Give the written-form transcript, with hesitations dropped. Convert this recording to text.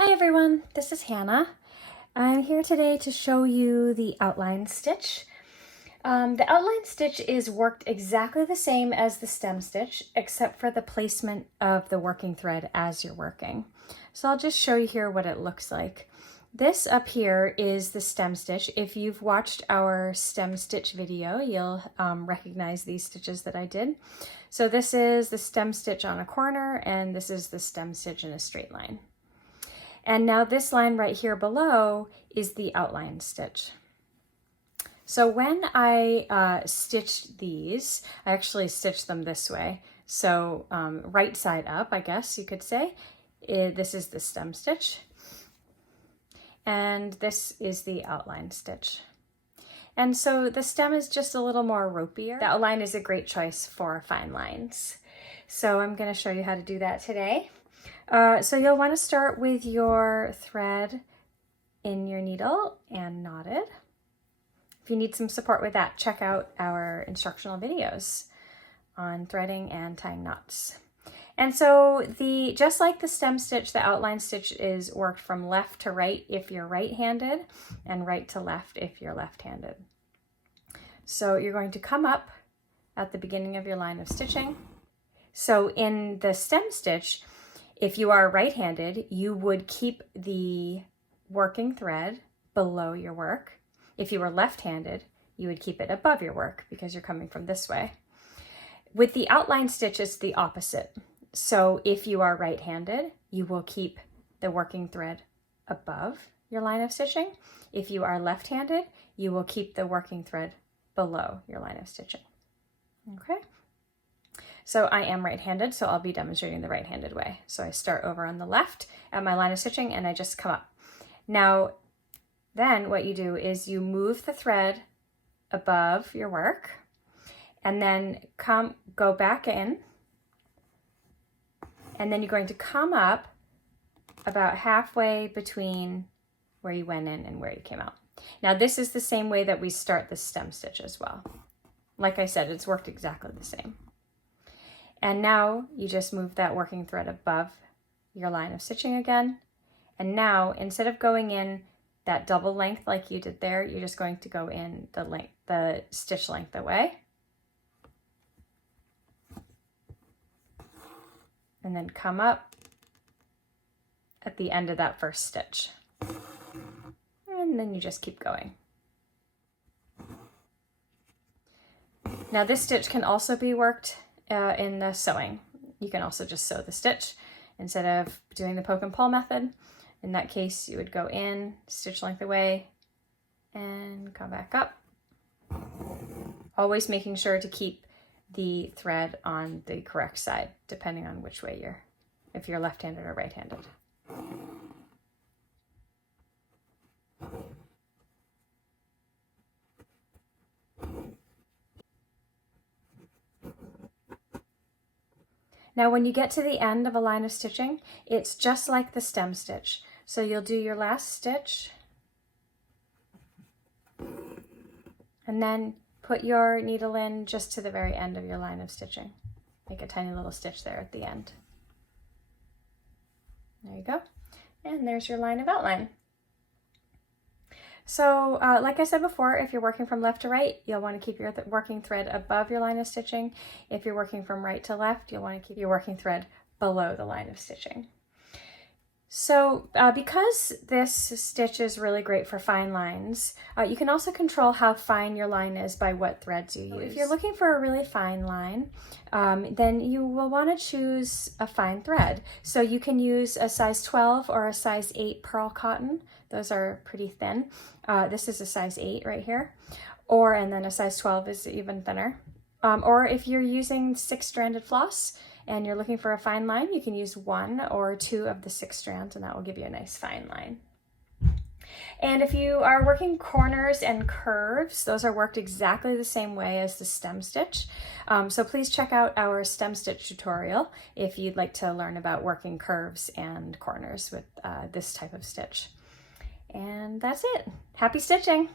Hi everyone, this is Hannah. I'm here today to show you the outline stitch. The outline stitch is worked exactly the same as the stem stitch, except for the placement of the working thread as you're working. So I'll just show you here what it looks like. This up here is the stem stitch. If you've watched our stem stitch video, you'll recognize these stitches that I did. So this is the stem stitch on a corner, and this is the stem stitch in a straight line. And now this line right here below is the outline stitch. So when I stitched these, I actually stitched them this way. So right side up, I guess you could say. This is the stem stitch. And this is the outline stitch. And so the stem is just a little more ropier. The outline is a great choice for fine lines. So I'm going to show you how to do that today. So you'll want to start with your thread in your needle and knot it. If you need some support with that, check out our instructional videos on threading and tying knots. And so just like the stem stitch, the outline stitch is worked from left to right if you're right-handed and right to left if you're left-handed. So you're going to come up at the beginning of your line of stitching. So in the stem stitch, if you are right-handed, you would keep the working thread below your work. If you were left-handed, you would keep it above your work because you're coming from this way. With the outline stitch, it's the opposite. So if you are right-handed, you will keep the working thread above your line of stitching. If you are left-handed, you will keep the working thread below your line of stitching. Okay? So I am right-handed, so I'll be demonstrating the right-handed way. So I start over on the left at my line of stitching and I just come up. Now, then what you do is you move the thread above your work and then go back in, and then you're going to come up about halfway between where you went in and where you came out. Now this is the same way that we start the stem stitch as well. Like I said, it's worked exactly the same. And now you just move that working thread above your line of stitching again. And now instead of going in that double length like you did there, you're just going to go in the stitch length away. And then come up at the end of that first stitch. And then you just keep going. Now this stitch can also be worked in the sewing. You can also just sew the stitch instead of doing the poke and pull method. In that case, you would go in, stitch length away, and come back up. Always making sure to keep the thread on the correct side, depending on which way if you're left-handed or right-handed. Now when you get to the end of a line of stitching, it's just like the stem stitch. So you'll do your last stitch and then put your needle in just to the very end of your line of stitching. Make a tiny little stitch there at the end. There you go. And there's your line of outline. So like I said before, if you're working from left to right, you'll want to keep your working thread above your line of stitching. If you're working from right to left, you'll want to keep your working thread below the line of stitching. So because this stitch is really great for fine lines, you can also control how fine your line is by what threads you use. If you're looking for a really fine line, then you will want to choose a fine thread. So you can use a size 12 or a size 8 pearl cotton. Those are pretty thin. This is a size 8 right here. And then a size 12 is even thinner. Or if you're using 6-stranded floss, and you're looking for a fine line, you can use 1 or 2 of the 6 strands, and that will give you a nice fine line. And if you are working corners and curves, those are worked exactly the same way as the stem stitch. So please check out our stem stitch tutorial if you'd like to learn about working curves and corners with this type of stitch. And that's it. Happy stitching!